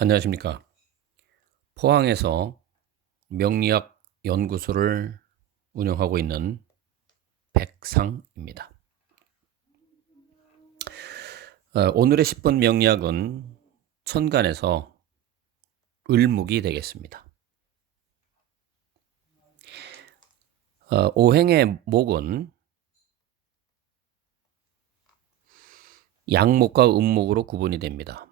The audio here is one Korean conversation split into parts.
안녕하십니까. 포항에서 명리학 연구소를 운영하고 있는 백상입니다. 오늘의 10분 명리학은 천간에서 을목이 되겠습니다. 오행의 목은 양목과 음목으로 구분이 됩니다.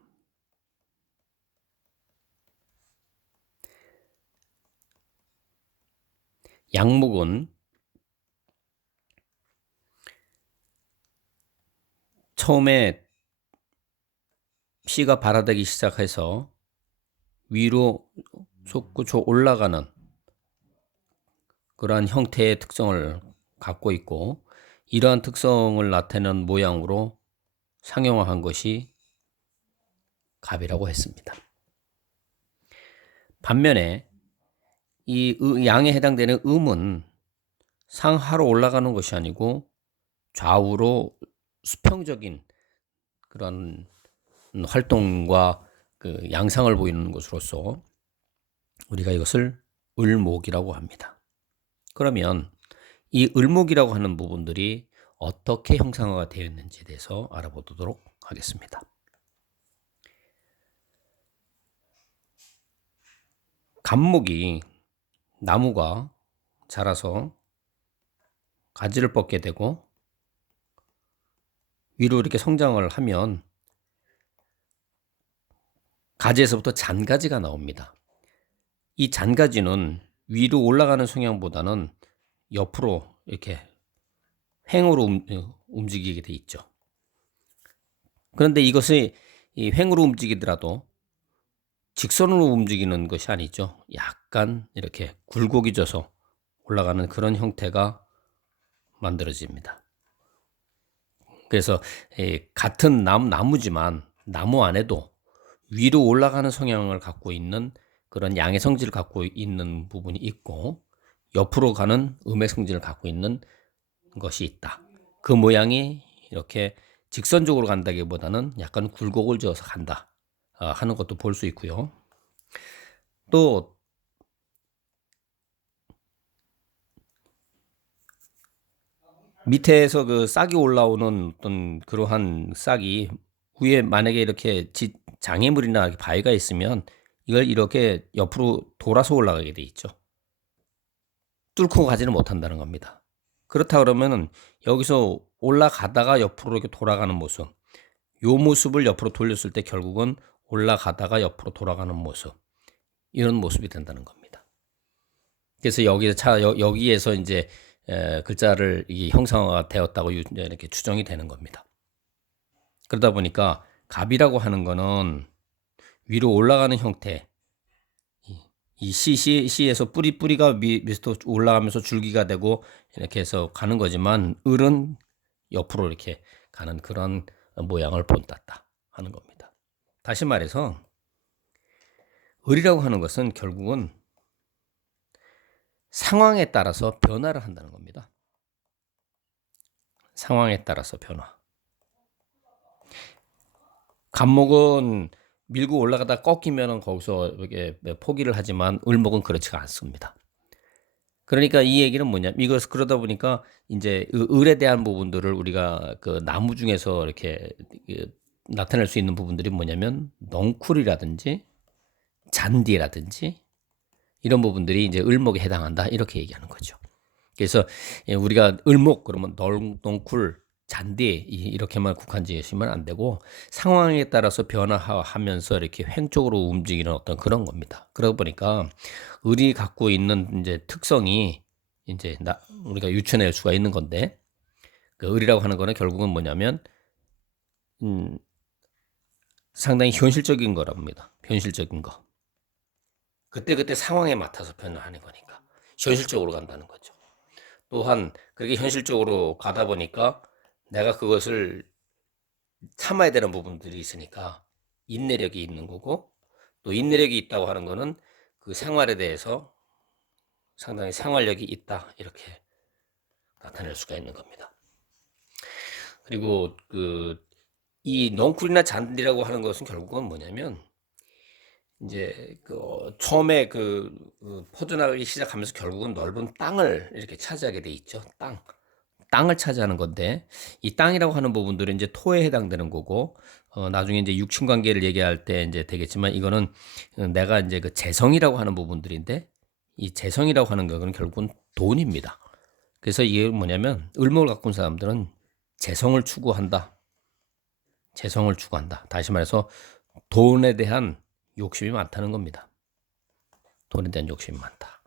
양목은 처음에 씨가 발아되기 시작해서 위로 솟구쳐 올라가는 그러한 형태의 특성을 갖고 있고, 이러한 특성을 나타내는 모양으로 상용화한 것이 갑이라고 했습니다. 반면에 이 양에 해당되는 음은 상하로 올라가는 것이 아니고 좌우로 수평적인 그런 활동과 그 양상을 보이는 것으로서 우리가 이것을 을목이라고 합니다. 그러면 이 을목이라고 하는 부분들이 어떻게 형상화가 되어 있는지에 대해서 알아보도록 하겠습니다. 갑목이 나무가 자라서 가지를 뻗게 되고 위로 이렇게 성장을 하면 가지에서부터 잔가지가 나옵니다. 이 잔가지는 위로 올라가는 성향보다는 옆으로 이렇게 횡으로 움직이게 돼 있죠. 그런데 이것이 이 횡으로 움직이더라도 직선으로 움직이는 것이 아니죠. 약간 이렇게 굴곡이 져서 올라가는 그런 형태가 만들어집니다. 그래서 같은 나무지만 나무 안에도 위로 올라가는 성향을 갖고 있는 그런 양의 성질을 갖고 있는 부분이 있고, 옆으로 가는 음의 성질을 갖고 있는 것이 있다. 그 모양이 이렇게 직선적으로 간다기보다는 약간 굴곡을 지어서 간다 하는 것도 볼 수 있고요. 또 밑에서 그 싹이 올라오는 어떤 그러한 싹이 위에 만약에 이렇게 장애물이나 바위가 있으면 이걸 이렇게 옆으로 돌아서 올라가게 돼 있죠. 뚫고 가지는 못한다는 겁니다. 그렇다 그러면은 여기서 올라가다가 옆으로 이렇게 돌아가는 모습, 요 모습을 옆으로 돌렸을 때 결국은 올라가다가 옆으로 돌아가는 모습, 이런 모습이 된다는 겁니다. 그래서 여기에서 이제 글자를 이 형상화가 되었다고 이렇게 추정이 되는 겁니다. 그러다 보니까 갑이라고 하는 거는 위로 올라가는 형태, 이 씨에서 뿌리가 밑으로 올라가면서 줄기가 되고 이렇게 해서 가는 거지만, 을은 옆으로 이렇게 가는 그런 모양을 본땄다 하는 겁니다. 다시 말해서 을이라고 하는 것은 결국은 상황에 따라서 변화를 한다는 겁니다. 상황에 따라서 변화. 갑목은 밀고 올라가다 꺾이면 거기서 이렇게 포기를 하지만 을목은 그렇지가 않습니다. 그러니까 이 얘기는 뭐냐? 그러다 보니까 이제 을에 대한 부분들을 우리가 그 나무 중에서 이렇게 나타낼 수 있는 부분들이 뭐냐면 넝쿨이라든지 잔디라든지 이런 부분들이 이제 을목에 해당한다, 이렇게 얘기하는 거죠. 그래서 우리가 을목 그러면 넝쿨, 잔디 이렇게만 국한지으시면 안 되고 상황에 따라서 변화하면서 이렇게 횡쪽으로 움직이는 어떤 그런 겁니다. 그러다 보니까 을이 갖고 있는 이제 특성이 이제 우리가 유추해낼 수가 있는 건데, 그 을이라고 하는 거는 결국은 뭐냐면 상당히 현실적인 거랍니다. 현실적인 거. 그때그때 상황에 맡아서 변화하는 거니까 현실적으로 간다는 거죠. 또한 그렇게 현실적으로 가다 보니까 내가 그것을 참아야 되는 부분들이 있으니까 인내력이 있는 거고, 또 인내력이 있다고 하는 거는 그 생활에 대해서 상당히 생활력이 있다, 이렇게 나타낼 수가 있는 겁니다. 그리고 이 넝쿨이나 잔디라고 하는 것은 결국은 뭐냐면 이제 처음에 퍼져나가기 시작하면서 결국은 넓은 땅을 이렇게 차지하게 돼 있죠. 땅을 차지하는 건데, 이 땅이라고 하는 부분들은 이제 토에 해당되는 거고, 나중에 이제 육친 관계를 얘기할 때 이제 되겠지만, 이거는 내가 이제 그 재성이라고 하는 부분들인데, 이 재성이라고 하는 거는 결국은 돈입니다. 그래서 이게 뭐냐면, 을목을 갖고 온 사람들은 재성을 추구한다. 재성을 추구한다. 다시 말해서 돈에 대한 욕심이 많다는 겁니다. 돈에 대한 욕심이 많다.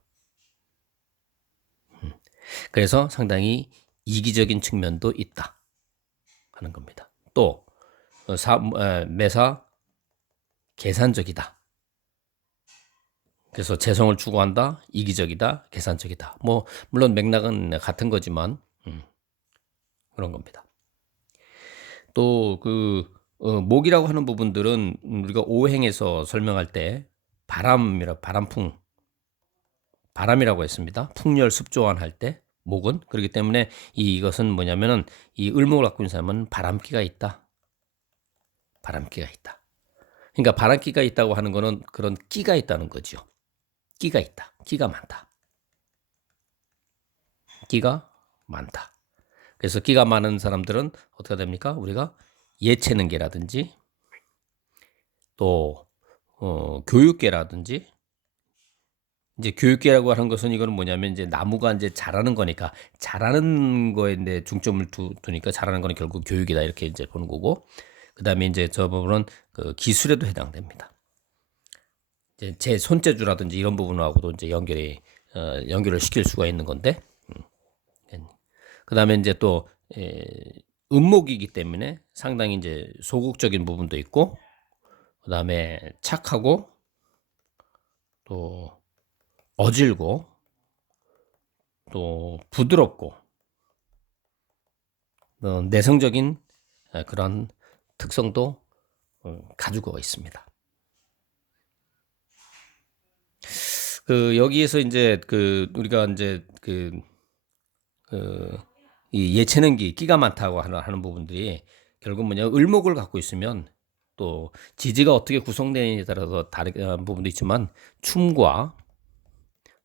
그래서 상당히 이기적인 측면도 있다 하는 겁니다. 또 매사 계산적이다. 그래서 재성을 추구한다, 이기적이다, 계산적이다. 뭐 물론 맥락은 같은 거지만 그런 겁니다. 또 목이라고 하는 부분들은 우리가 오행에서 설명할 때 바람이라고 했습니다. 풍열 습조환 할 때 목은 그렇기 때문에 이것은 뭐냐면은 이 을목을 갖고 있는 사람은 바람기가 있다. 그러니까 바람기가 있다고 하는 거는 그런 끼가 있다는 거죠. 끼가 있다. 끼가 많다. 그래서 끼가 많은 사람들은 어떻게 됩니까? 우리가 예체능계라든지 또 교육계라든지 이제 교육계라고 하는 것은 이거는 뭐냐면 이제 나무가 이제 자라는 거니까 자라는 거에 이제 중점을 두니까 자라는 거는 결국 교육이다 이렇게 이제 보는 거고 그다음에 이제 저 부분은 기술에도 해당됩니다. 이제 제 손재주라든지 이런 부분하고도 이제 연결을 시킬 수가 있는 건데 그다음에 이제 또 음목이기 때문에 상당히 이제 소극적인 부분도 있고 그다음에 착하고 또 어질고 또 부드럽고 내성적인 그런 특성도 가지고 있습니다. 여기에서 이제 우리가 이제 이 예체능기 끼가 많다고 하는 부분들이 결국 뭐냐 을목을 갖고 있으면 또 지지가 어떻게 구성되느냐에 따라서 다른 부분도 있지만 춤과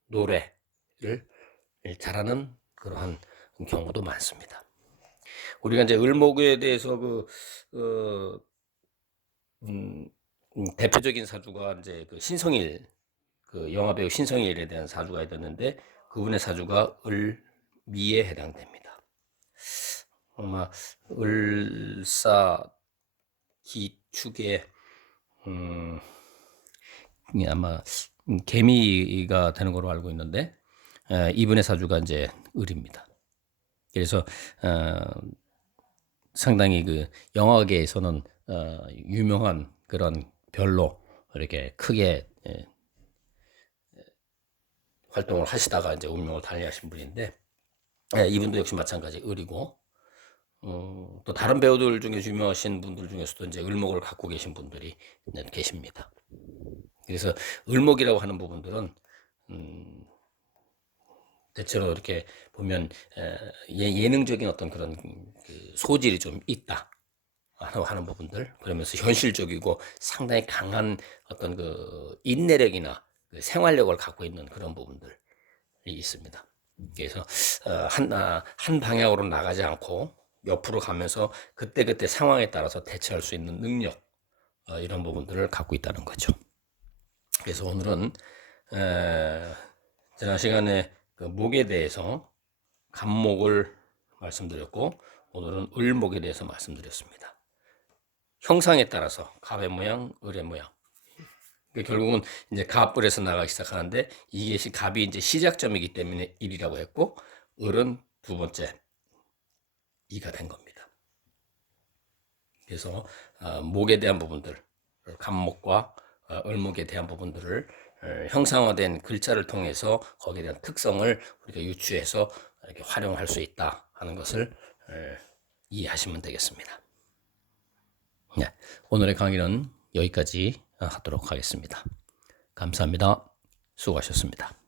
노래를 잘하는 그러한 경우도 많습니다. 우리가 이제 을목에 대해서 대표적인 사주가 이제 신성일 영화 배우 신성일에 대한 사주가 있었는데 그분의 사주가 을미에 해당됩니다. 아마 을사 기축에 아마 개미가 되는 걸로 알고 있는데 이분의 사주가 이제 을입니다. 그래서 상당히 영화계에서는 유명한 그런 별로 이렇게 크게 활동을 하시다가 이제 운명을 달리하신 분인데 이분도 역시 마찬가지 을이고 또 다른 배우들 중에 유명하신 분들 중에서도 이제 을목을 갖고 계신 분들이 계십니다. 그래서 을목이라고 하는 부분들은 대체로 이렇게 보면 예능적인 어떤 그런 소질이 좀 있다 하는 부분들 그러면서 현실적이고 상당히 강한 어떤 인내력이나 생활력을 갖고 있는 그런 부분들이 있습니다. 그래서 한 방향으로 나가지 않고 옆으로 가면서 그때그때 상황에 따라서 대처할 수 있는 능력 이런 부분들을 갖고 있다는 거죠. 그래서 오늘은 지난 시간에 목에 대해서 간목을 말씀드렸고 오늘은 을목에 대해서 말씀드렸습니다. 형상에 따라서 갑의 모양, 을의 모양. 결국은 이제 갑을에서 나가기 시작하는데 이게 갑이 이제 시작점이기 때문에 1이라고 했고 을은 두 번째 2가 된 겁니다. 그래서 목에 대한 부분들, 갑목과 을목에 대한 부분들을 형상화된 글자를 통해서 거기에 대한 특성을 우리가 유추해서 이렇게 활용할 수 있다 하는 것을 이해하시면 되겠습니다. 네, 오늘의 강의는 여기까지 하도록 하겠습니다. 감사합니다. 수고하셨습니다.